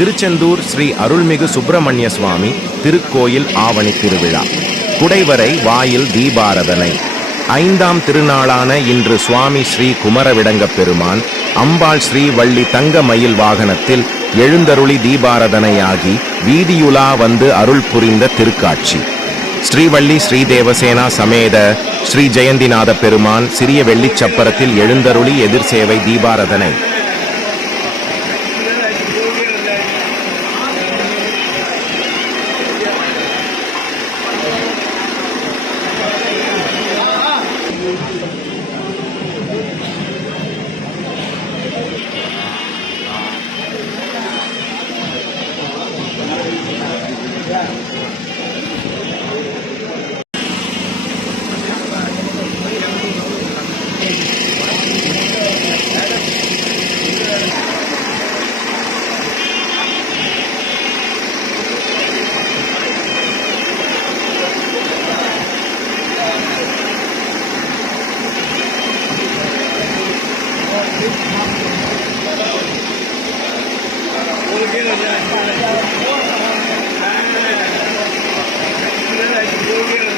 திருச்செந்தூர் ஸ்ரீ அருள்மிகு சுப்பிரமணிய சுவாமி திருக்கோயில் ஆவணி திருவிழா. குடைவரை வாயில் தீபாரதனை. ஐந்தாம் திருநாளான இன்று சுவாமி ஸ்ரீ குமரவிடங்கப் பெருமான் அம்பாள் ஸ்ரீ வள்ளி தங்க மயில் வாகனத்தில் எழுந்தருளி தீபாரதனையாகி வீதியுலா வந்து அருள் புரிந்த திருக்காட்சி. ஸ்ரீவள்ளி ஸ்ரீதேவசேனா சமேத ஸ்ரீ ஜெயந்திநாத பெருமான் சிறிய வெள்ளிச் சப்பரத்தில் எழுந்தருளி எதிர் சேவை தீபாரதனை. We'll get it.